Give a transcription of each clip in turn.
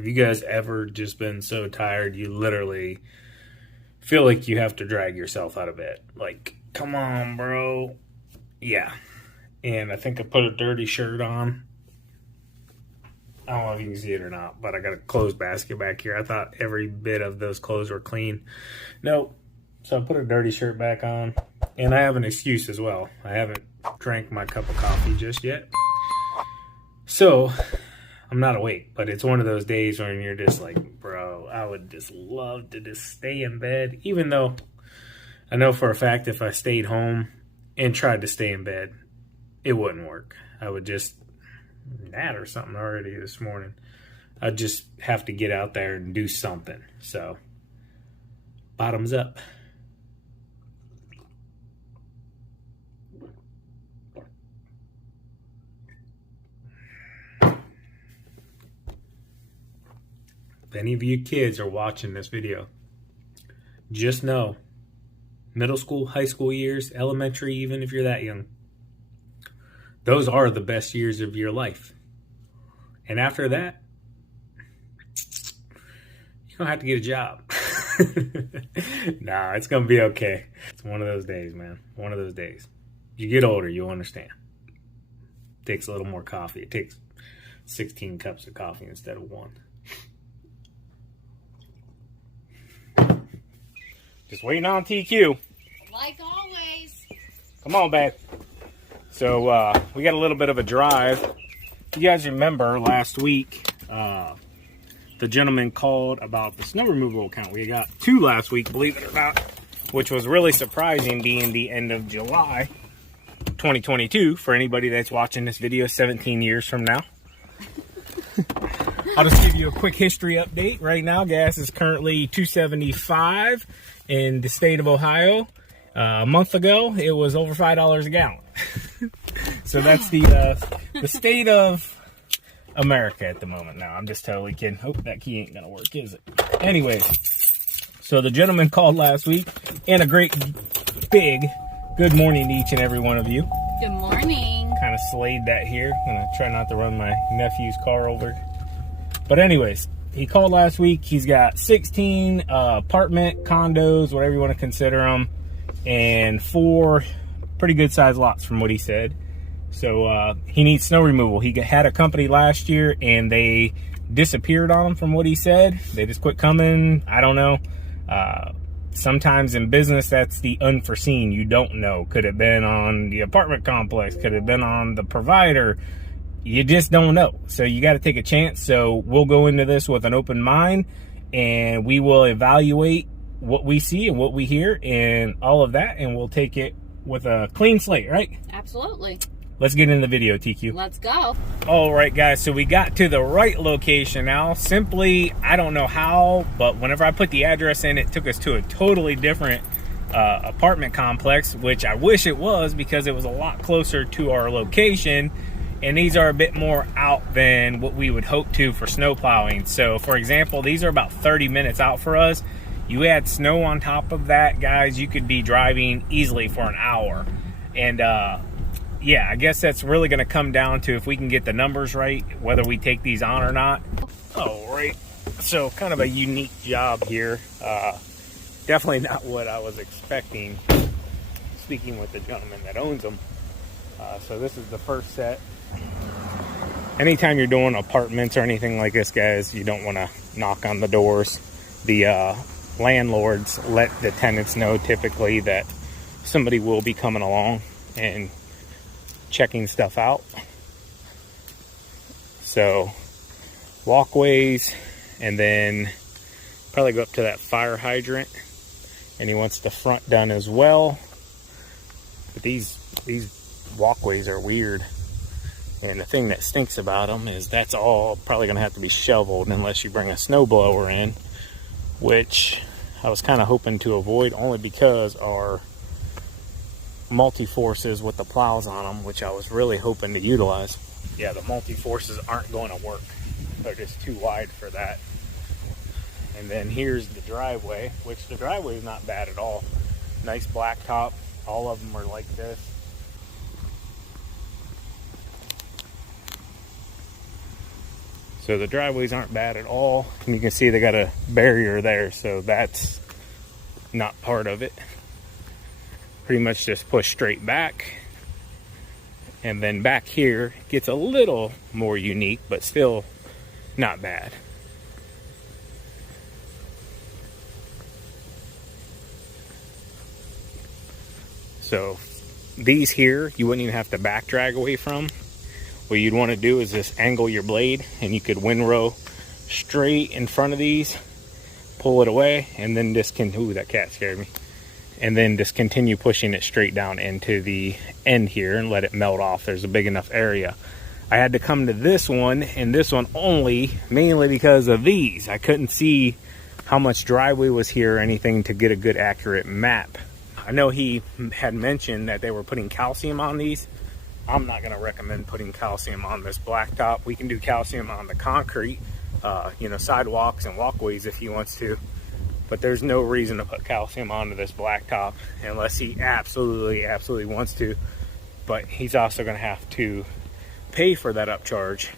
Have you guys ever just been so tired you literally feel like you have to drag yourself out of bed? Like, come on, bro. Yeah. And I think I put a dirty shirt on. I don't know if you can see it or not, but I got a clothes basket back here. I thought every bit of those clothes were clean. Nope. So I put a dirty shirt back on. And I have an excuse as well. I haven't drank my cup of coffee just yet. So I'm not awake, but it's one of those days when you're just like, bro, I would just love to just stay in bed. Even though I know for a fact if I stayed home and tried to stay in bed, it wouldn't work. I would just nap or something already this morning. I'd just have to get out there and do something. So, bottoms up. If any of you kids are watching this video, just know, middle school, high school years, elementary, even if you're that young, those are the best years of your life. And after that, you're going to have to get a job. Nah, it's going to be okay. It's one of those days, man. One of those days. You get older, you'll understand. It takes a little more coffee. It takes 16 cups of coffee instead of one. Just waiting on TQ. Like always. Come on, babe. So, we got a little bit of a drive. You guys remember last week, the gentleman called about the snow removal account. We got 2 last week, believe it or not, which was really surprising being the end of July 2022 for anybody that's watching this video 17 years from now. I'll just give you a quick history update. Right now, gas is currently $2.75 in the state of Ohio. A month ago, it was over $5 a gallon. So that's the state of America at the moment. Now, I'm just totally kidding. Oh, that key ain't gonna work, is it? Anyways, so the gentleman called last week, and a great big good morning to each and every one of you. Good morning. Kind of slayed that here. I'm gonna try not to run my nephew's car over. But anyways, he called last week. He's got 16 apartment condos, whatever you want to consider them, and 4 pretty good sized lots from what he said. So he needs snow removal. He had a company last year and they disappeared on him from what he said. They just quit coming. I don't know. Sometimes in business, that's the unforeseen. You don't know. Could have been on the apartment complex. Could have been on the provider. You just don't know. So you got to take a chance. So we'll go into this with an open mind and we will evaluate what we see and what we hear and all of that. And we'll take it with a clean slate, right? Absolutely. Let's get in the video, TQ. Let's go. All right, guys. So we got to the right location now. Simply, I don't know how, but whenever I put the address in, it took us to a totally different apartment complex, which I wish it was because it was a lot closer to our location. And these are a bit more out than what we would hope to for snow plowing. So, for example, these are about 30 minutes out for us. You add snow on top of that, guys, you could be driving easily for an hour. And, yeah, I guess that's really going to come down to if we can get the numbers right, whether we take these on or not. All right. So, kind of a unique job here. Definitely not what I was expecting, speaking with the gentleman that owns them. So, this is the first set. Anytime you're doing apartments or anything like this, guys, you don't want to knock on the doors. The landlords let the tenants know typically that somebody will be coming along and checking stuff out. So walkways, and then probably go up to that fire hydrant, and he wants the front done as well. But these walkways are weird. And the thing that stinks about them is that's all probably going to have to be shoveled unless you bring a snowblower in, which I was kind of hoping to avoid only because our multi-forces with the plows on them, which I was really hoping to utilize. Yeah, the multi-forces aren't going to work. They're just too wide for that. And then here's the driveway, which the driveway is not bad at all. Nice blacktop. All of them are like this. So the driveways aren't bad at all. And you can see they got a barrier there, so that's not part of it. Pretty much just push straight back. And then back here gets a little more unique, but still not bad. So these here, you wouldn't even have to back drag away from. What you'd want to do is just angle your blade, and you could windrow straight in front of these, pull it away, and then just ooh, that cat scared me. And then just continue pushing it straight down into the end here and let it melt off. There's a big enough area. I had to come to this one, and this one only, mainly because of these. I couldn't see how much driveway was here or anything to get a good accurate map. I know he had mentioned that they were putting calcium on these. I'm not going to recommend putting calcium on this blacktop. We can do calcium on the concrete, sidewalks and walkways if he wants to. But there's no reason to put calcium onto this blacktop unless he absolutely wants to. But he's also going to have to pay for that upcharge.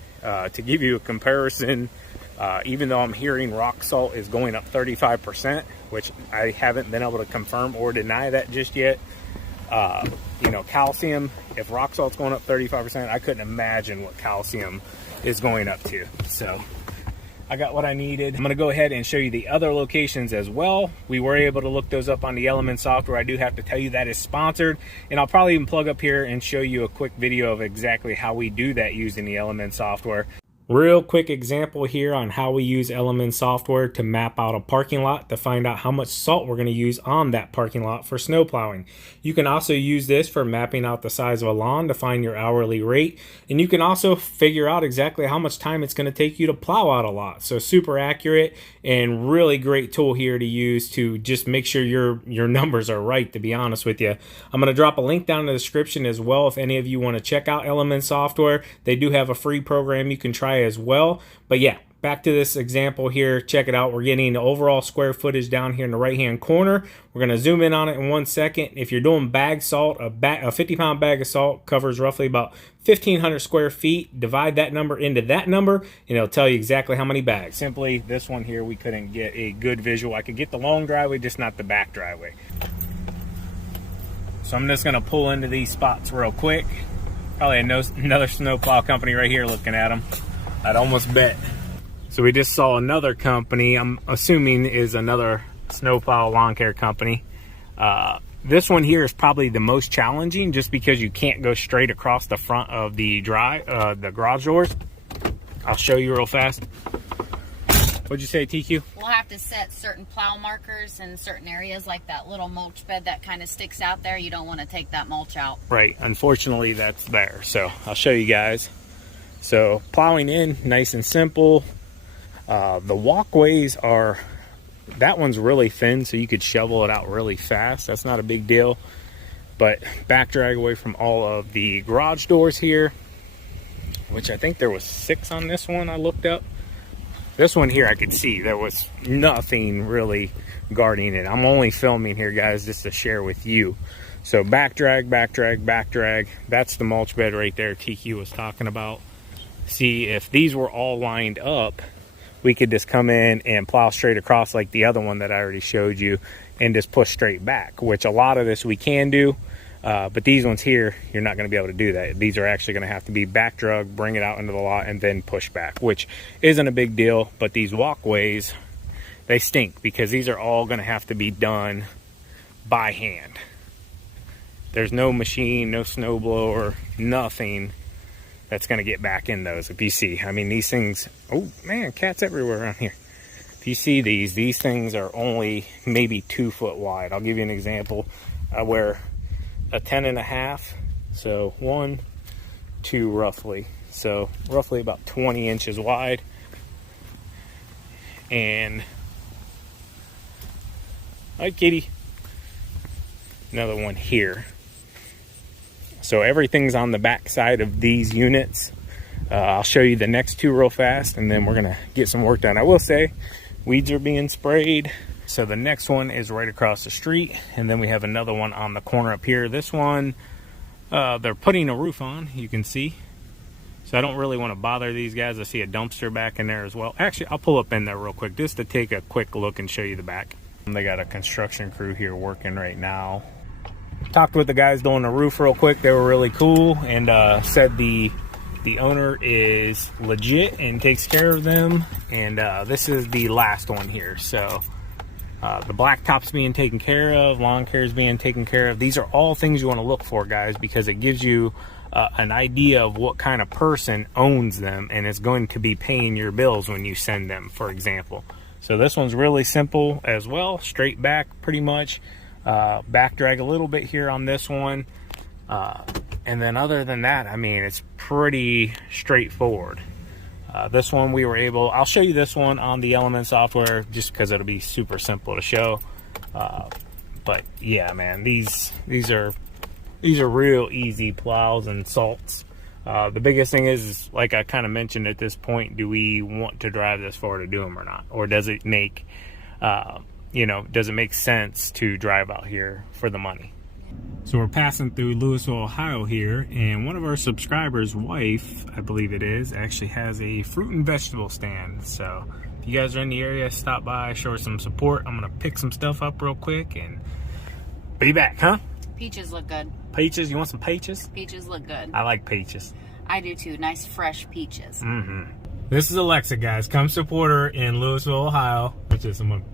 To give you a comparison, even though I'm hearing rock salt is going up 35%, which I haven't been able to confirm or deny that just yet. Calcium, if rock salt's going up 35%, I couldn't imagine what calcium is going up to. So I got what I needed. I'm going to go ahead and show you the other locations as well. We were able to look those up on the Element software. I do have to tell you that is sponsored, and I'll probably even plug up here and show you a quick video of exactly how we do that using the Element software. Real quick example here on how we use Element software to map out a parking lot to find out how much salt we're going to use on that parking lot for snow plowing. You can also use this for mapping out the size of a lawn to find your hourly rate, and you can also figure out exactly how much time it's going to take you to plow out a lot. So super accurate and really great tool here to use to just make sure your numbers are right, to be honest with you. I'm going to drop a link down in the description as well if any of you want to check out Element software. They do have a free program you can try as well. But yeah, back to this example here. Check it out. We're getting the overall square footage down here in the right hand corner. We're going to zoom in on it in 1 second. If you're doing bag salt, a 50-pound bag of salt covers roughly about 1,500 square feet. Divide that number into that number, and it'll tell you exactly how many bags. Simply, this one here, we couldn't get a good visual. I could get the long driveway, just not the back driveway. So I'm just going to pull into these spots real quick. Probably another snowplow company right here looking at them. I'd almost bet. So we just saw another company, I'm assuming is another snowplow lawn care company. This one here is probably the most challenging just because you can't go straight across the front of the garage doors. I'll show you real fast. What'd you say, TQ? We'll have to set certain plow markers in certain areas, like that little mulch bed that kind of sticks out there. You don't want to take that mulch out. Right. Unfortunately, that's there. So I'll show you guys. So plowing in, nice and simple. The walkways that one's really thin, so you could shovel it out really fast. That's not a big deal. But back drag away from all of the garage doors here, which I think there was 6 on this one I looked up. This one here I could see there was nothing really guarding it. I'm only filming here, guys, just to share with you. So back drag, back drag, back drag. That's the mulch bed right there TQ was talking about. See, if these were all lined up, we could just come in and plow straight across like the other one that I already showed you and just push straight back, which a lot of this we can do. But these ones here, you're not going to be able to do that. These are actually going to have to be back drug, bring it out into the lot, and then push back, which isn't a big deal. But these walkways, they stink because these are all going to have to be done by hand. There's no machine, no snowblower, nothing that's going to get back in those. If you see, I mean, these things, oh man, cats everywhere around here. If you see these things are only maybe 2 foot wide. I'll give you an example. I wear a 10.5, so 1, 2 roughly. So roughly about 20 inches wide. And, hi kitty. Another one here. So everything's on the back side of these units. I'll show you the next 2 real fast, and then we're gonna get some work done. I will say, weeds are being sprayed. So the next one is right across the street, and then we have another one on the corner up here. This one, they're putting a roof on, you can see. So I don't really want to bother these guys. I see a dumpster back in there as well. Actually, I'll pull up in there real quick just to take a quick look and show you the back. They got a construction crew here working right now. Talked with the guys doing the roof real quick. They were really cool and said the owner is legit and takes care of them. And this is the last one here. So the blacktop's being taken care of, lawn care is being taken care of. These are all things you want to look for, guys, because it gives you an idea of what kind of person owns them and is going to be paying your bills when you send them, for example. So this one's really simple as well, straight back pretty much. Back drag a little bit here on this one. And then other than that, I mean, it's pretty straightforward. This one we were able, I'll show you this one on the Element software just because it'll be super simple to show. But yeah, man, these are real easy plows and salts. The biggest thing is, like I kind of mentioned at this point, do we want to drive this far to do them or not? Or does it make, does it make sense to drive out here for the money? So we're passing through Louisville, Ohio here, and one of our subscribers' wife, I believe it is, actually has a fruit and vegetable stand. So if you guys are in the area, stop by, show her some support. I'm going to pick some stuff up real quick and be back, huh? Peaches look good. Peaches? You want some peaches? Peaches look good. I like peaches. I do too. Nice fresh peaches. Mm-hmm. This is Alexa, guys. Come support her in Louisville, Ohio. Which is someone.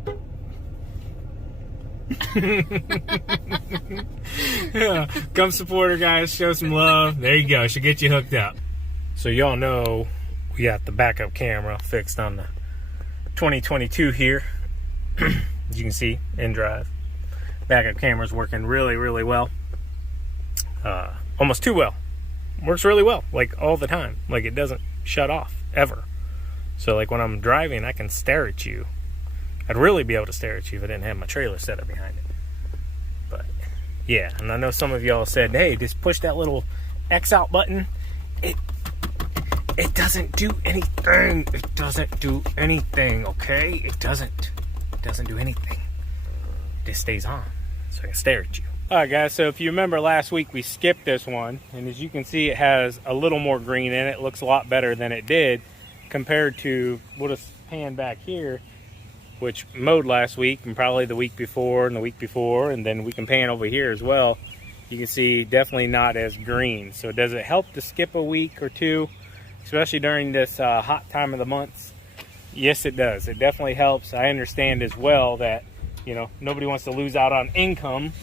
Yeah. Come support her, guys. Show some love. There you go. She'll get you hooked up. So y'all know we got the backup camera fixed on the 2022 here. As you can see, in drive. Backup camera's working really, really well. Almost too well. Works really well, like all the time. Like it doesn't shut off, ever. So like when I'm driving, I can stare at you. I'd really be able to stare at you if I didn't have my trailer set up behind it. But yeah, and I know some of y'all said, hey, just push that little X out button. It doesn't do anything. It doesn't do anything, okay? It doesn't do anything. It just stays on, so I can stare at you. Alright guys, so if you remember last week we skipped this one, and as you can see it has a little more green in it. It looks a lot better than it did compared to, we'll just pan back here, which mowed last week and probably the week before and the week before, and then we can pan over here as well. You can see definitely not as green. So does it help to skip a week or two, especially during this hot time of the months? Yes, it does. It definitely helps. I understand as well that, you know, nobody wants to lose out on income.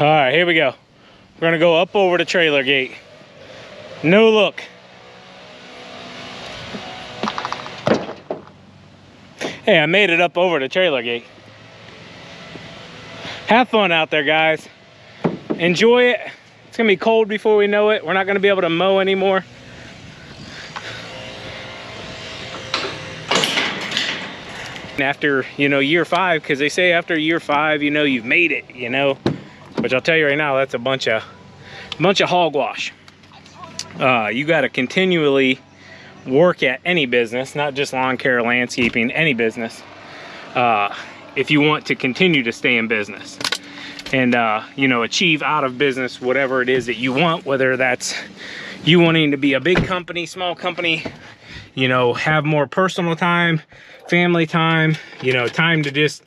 All right, here we go. We're gonna go up over the trailer gate. No look. Hey, I made it up over the trailer gate. Have fun out there, guys. Enjoy it. It's gonna be cold before we know it. We're not gonna be able to mow anymore. After, you know, year 5, because they say after year 5, you know, you've made it, you know. But I'll tell you right now, that's a bunch of hogwash. You got to continually work at any business, not just lawn care, landscaping, any business, if you want to continue to stay in business and you know, achieve out of business whatever it is that you want, whether that's you wanting to be a big company, small company, you know, have more personal time, family time, you know, time to just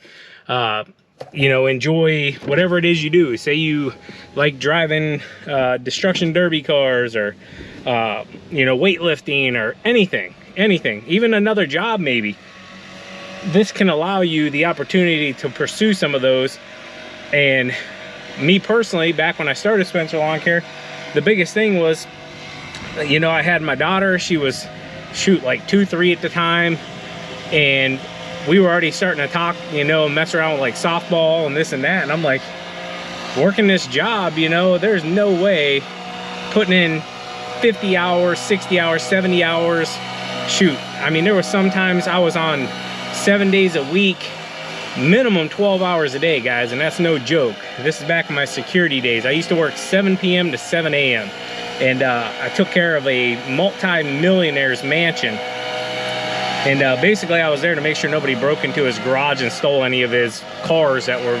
you know, enjoy whatever it is you do. Say you like driving destruction derby cars, or you know, weightlifting, or anything, even another job maybe. This can allow you the opportunity to pursue some of those. And me personally, back when I started Spencer Lawn Care, the biggest thing was, you know, I had my daughter. She was, shoot, like 2, 3 at the time, and we were already starting to talk, you know, mess around with like softball and this and that. And I'm like, working this job, you know, there's no way putting in 50 hours, 60 hours, 70 hours. Shoot, I mean, there was sometimes I was on 7 days a week, minimum 12 hours a day, guys. And that's no joke. This is back in my security days. I used to work 7 p.m. to 7 a.m. And I took care of a multi-millionaire's mansion. And basically I was there to make sure nobody broke into his garage and stole any of his cars that were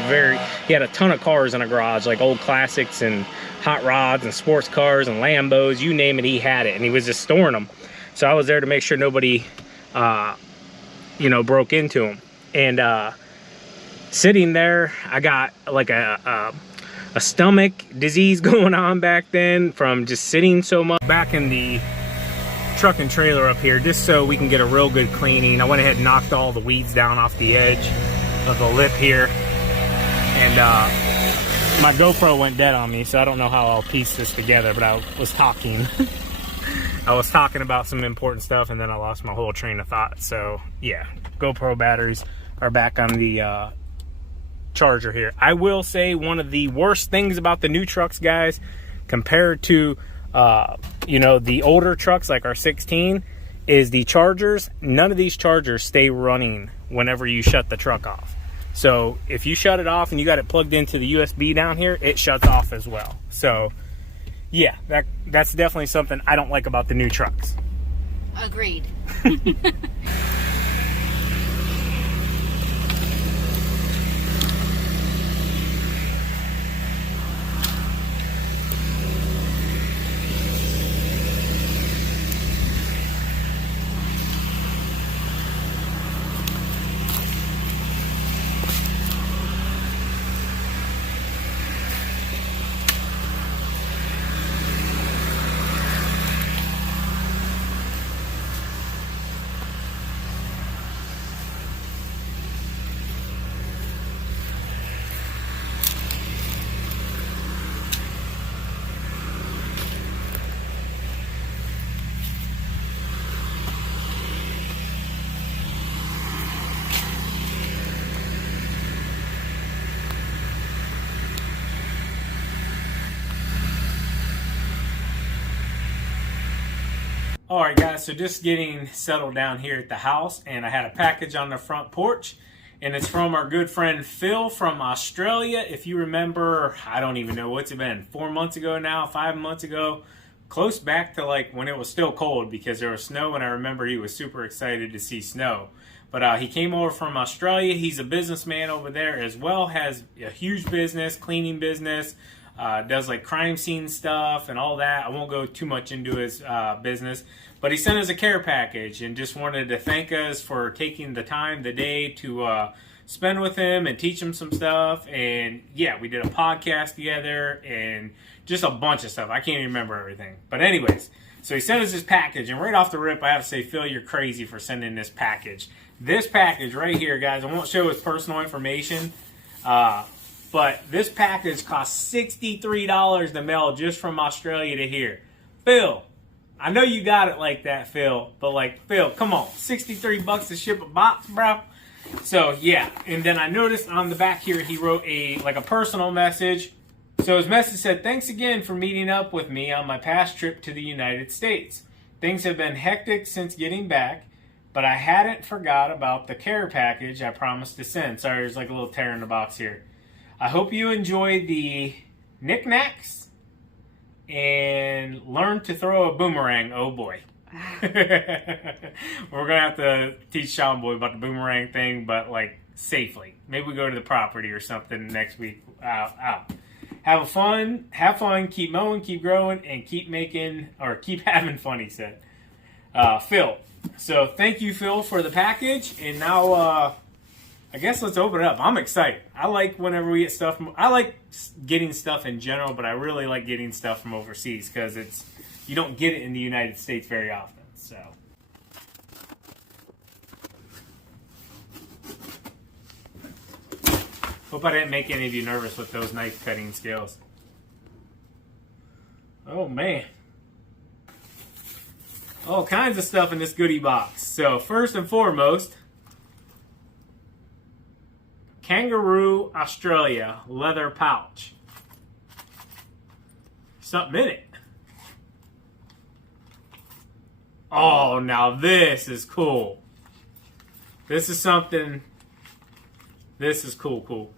he had a ton of cars in a garage, like old classics and hot rods and sports cars and Lambos, you name it, he had it. And he was just storing them. So I was there to make sure nobody, you know, broke into them. And sitting there, I got like a stomach disease going on back then from just sitting so much. Back in the truck and trailer up here, just so we can get a real good cleaning, I went ahead and knocked all the weeds down off the edge of the lip here. And my GoPro went dead on me, so I don't know how I'll piece this together, but I was talking. I was talking about some important stuff, and then I lost my whole train of thought. So yeah, GoPro batteries are back on the charger here. I will say one of the worst things about the new trucks, guys, compared to you know, the older trucks like our 16, is the chargers. None of these chargers stay running whenever you shut the truck off. So if you shut it off and you got it plugged into the USB down here, it shuts off as well. So yeah, that's definitely something I don't like about the new trucks. Agreed. All right, guys, so just getting settled down here at the house, and I had a package on the front porch, and it's from our good friend Phil from Australia. If you remember, I don't even know, what's it been, 4 months ago now, 5 months ago, close back to like when it was still cold, because there was snow, and I remember he was super excited to see snow. But he came over from Australia. He's a businessman over there as well, has a huge business, cleaning business, does like crime scene stuff and all that. I won't go too much into his business, but he sent us a care package and just wanted to thank us for taking the time, the day to spend with him and teach him some stuff. And yeah, we did a podcast together and just a bunch of stuff. I can't even remember everything. But anyways, so he sent us this package, and right off the rip, I have to say, Phil, you're crazy for sending this package. This package right here, guys, I won't show his personal information. but this package cost $63 to mail just from Australia to here. Phil, I know you got it like that, Phil, but like, Phil, come on, 63 bucks to ship a box, bro. So yeah, and then I noticed on the back here he wrote a personal message. So his message said, "Thanks again for meeting up with me on my past trip to the United States. Things have been hectic since getting back, but I hadn't forgot about the care package I promised to send." Sorry, there's like a little tear in the box here. "I hope you enjoyed the knickknacks and learn to throw a boomerang." Oh boy. We're gonna have to teach Sean Boy about the boomerang thing, but like safely. Maybe we go to the property or something next week. Out. Have fun, keep mowing, keep growing, and keep having fun, he said. Phil. So thank you, Phil, for the package. And now I guess let's open it up. I'm excited. I like whenever we get stuff I like getting stuff in general, but I really like getting stuff from overseas because you don't get it in the United States very often. So hope I didn't make any of you nervous with those knife cutting skills. Oh man. All kinds of stuff in this goodie box. So first and foremost, Kangaroo Australia leather pouch. Something in it. Oh, now this is cool. This is something. This is cool.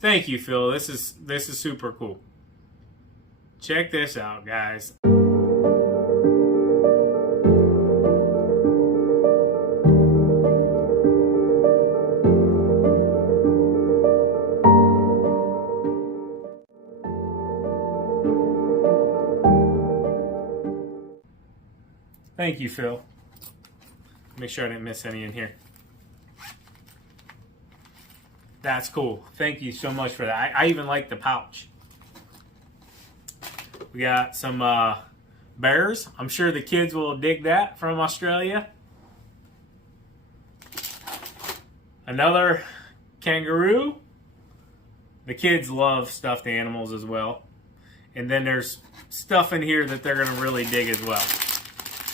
Thank you, Phil. This is super cool. Check this out, guys. Thank you, Phil. Make sure I didn't miss any in here. That's cool. Thank you so much for that. I even like the pouch. We got some bears. I'm sure the kids will dig that from Australia. Another kangaroo. The kids love stuffed animals as well. And then there's stuff in here that they're going to really dig as well.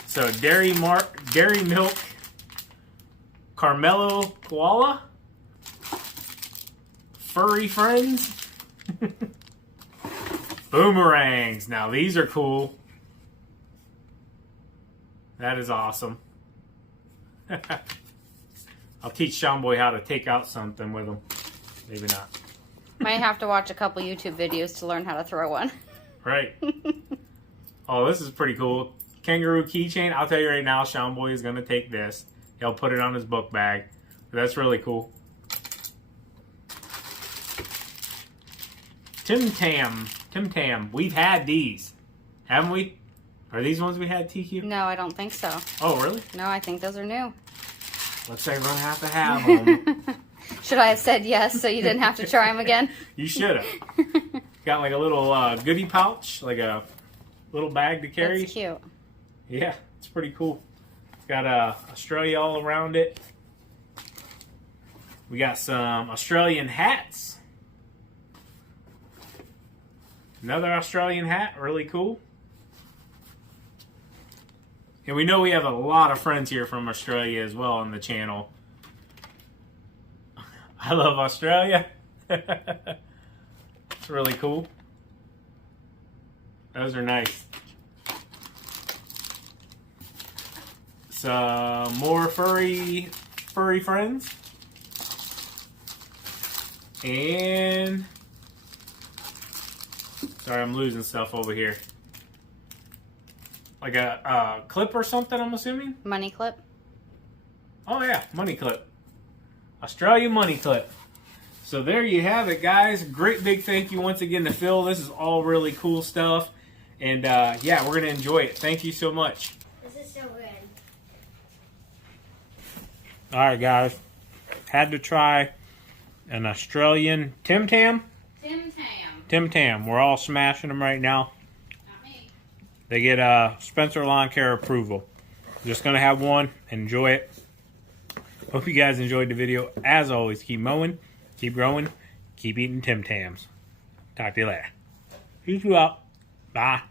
So dairy milk, Carmelo koala, furry friends, boomerangs. Now these are cool. That is awesome. I'll teach Sean Boy how to take out something with them. Maybe not. Might have to watch a couple YouTube videos to learn how to throw one. Right. Oh, this is pretty cool. Kangaroo keychain. I'll tell you right now, Sean Boy is going to take this. He'll put it on his book bag. That's really cool. Tim Tam. We've had these. Haven't we? Are these ones we had, TQ? No, I don't think so. Oh, really? No, I think those are new. Looks like we're going to have them. Should I have said yes so you didn't have to try them again? You should have. Got like a little goodie pouch, like a little bag to carry. That's cute. Yeah, it's pretty cool. It's got Australia all around it. We got some Australian hats. Another Australian hat, really cool. And we know we have a lot of friends here from Australia as well on the channel. I love Australia. It's really cool. Those are nice. Some more furry friends. And sorry, I'm losing stuff over here. Like a clip or something, I'm assuming? Money clip. Oh yeah, money clip. Australia money clip. So there you have it, guys. Great big thank you once again to Phil. This is all really cool stuff. And yeah, we're going to enjoy it. Thank you so much. This is so good. All right, guys. Had to try an Australian Tim Tam. Tim Tam. We're all smashing them right now. Not me. They get Spencer Lawn Care approval. Just going to have one. Enjoy it. Hope you guys enjoyed the video. As always, keep mowing, keep growing, keep eating Tim Tams. Talk to you later. Peace you out. Bye.